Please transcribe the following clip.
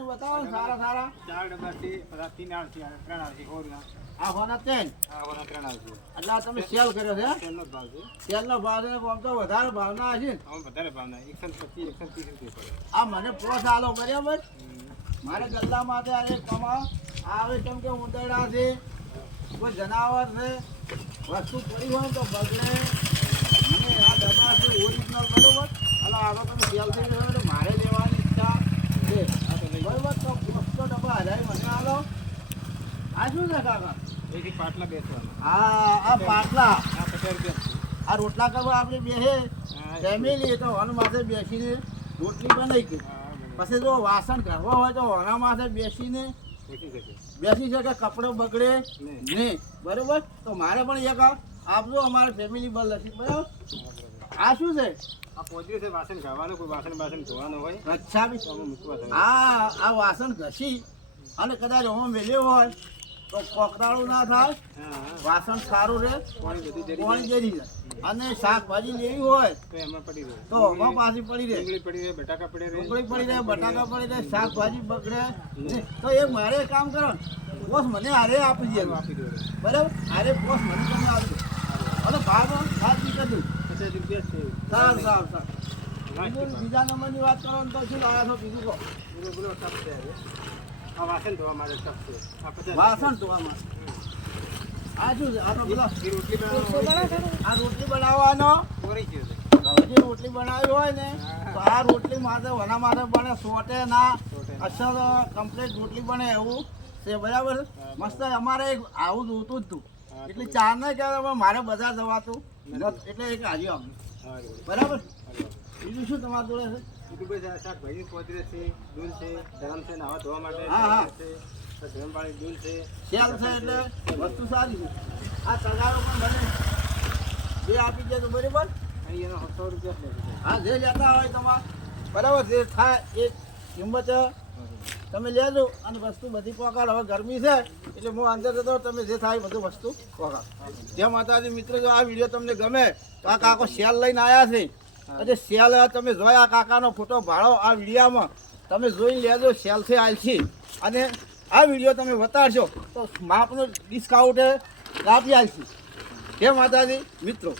તમને બતાવો ને સારા સારા 4 ડબ્બા છે, બધા 3 આવશે, 3 આવશે, હોરના. આ હોના તેલ આ હોના 3 આવશે. એટલે આ તમે સેલ કર્યો છે તેલનો ભાવ છે. તેલનો ભાવ છે આમ તો વધારે ભાવના હશે ને આમ વધારે ભાવના 125 130 રૂપિયા પડે. આ મને પોસ આલો બરાબર મારે ગલ્લા માટે આ એક કમા આવે કેમ કે ઉંદરડા છે કોઈ જનાવર છે વસ્તુ પડી હોય તો બગડે મને આ ડબ્બા છે ઓરિજિનલ બરોબર અને આનો તમે સેલ થઈ ગયો તો મારે લેવાની ઈચ્છા છે બરોબર તો 200 ડબ્બા હજાર મને આલો આ શું છે કાકા એથી પાટલા બેસવાના. આ પાટલા આ 50 રૂપિયા છે. આ રોટલા કરવા આપણે બેસે ફેમિલી તો વન માથે બેસીને રોટલી બનાવી ગઈ પછી જો વાસણ કરવા હોય તો વના માથે બેસીને બેસી શકે કપડો બગડે નહીં બરોબર તો મારે પણ એક આપજો અમારે ફેમિલી બલ નથી બરાબર આ શું છે આ પોદરી છે વાસણ ખાવાનું કોઈ વાસણ ધોવાનું હોય અચ્છા બી તો આમાં મૂકવા થાય. આ વાસણ ઘસી અને કદાચ હું મેલ્યો હોય તો કોકરાળું ના થાય વાસણ સારું રહે પાણી જરી જાય અને શાકભાજી લેવી હોય તો એમાં પડી રહે તો હવા પાછી પડી રહે ડુંગળી પડી રહે, બટાકા પડી રહે, ડુંગળી પડી રહે બટાકા પડી રહે શાકભાજી બગડે નહીં. તો એ મારે એક કામ કરો પોસ મને હારે આપી દે આપી દો. બરાબર હારે પોસ મને તમે આપજો અને ભાવ સાચી કરી 50 રૂપિયા છે. સારું સારું સારું બીજા નંબરની વાત કરો ને તો શું લાવ્યા છો બીજું કહો બોલો ટપ છે હવે. આ વાસણ ધોવા માટે ટપ છે. આ 50 વાસણ ધોવામાં આ શું છે આ તો બધા આ રોટલી બનાવવાનો કોરી ગયો છે. ઘઉંની રોટલી બનાવી હોય ને તો આ રોટલી માથે વના માથે બને સોટે ના અસર કમ્પ્લીટ રોટલી બને એવું છે બરાબર મસ્ત અમારે એક આવું જોતું જ હતું એટલે ચાર ને કહેવાય મારે બજાર જવાતું એટલે એક હાજી આવું બરાબર બીજું શું તમારા જોડે છે બીજું બસ શાકભાજી પોદરી છે, દૂધ છે, ગરમ છે, નાવા ધોવા માટે હા. છે, ગરમ પાણી દૂધ છે. સેલ છે એટલે વસ્તુ સારી છે આ તગારો પણ બને બે આપી દેજો બરાબર અહીં એનો 100 રૂપિયા જ લે છે. હા જે લેતા હોય તમારે બરાબર જે થાય એ કિંમત તમે લેજો અને વસ્તુ બધી પહોંચાડો હવે ગરમી છે એટલે હું અંદર જતો તમે જે થાય બધું વસ્તુ પહોંચાડો જય માતાજી મિત્રો જો આ વિડીયો તમને ગમે તો આ કાકો સેલ લઈને આવ્યા છે એટલે સેલ તમે જોયા કાકાનો ફોટો ભાડો આ વિડીયામાં તમે જોઈ લેજો સેલથી આવશે અને આ વિડીયો તમે બતાડશો તો માપનું ડિસ્કાઉન્ટ આપી આવશે જય માતાજી મિત્રો.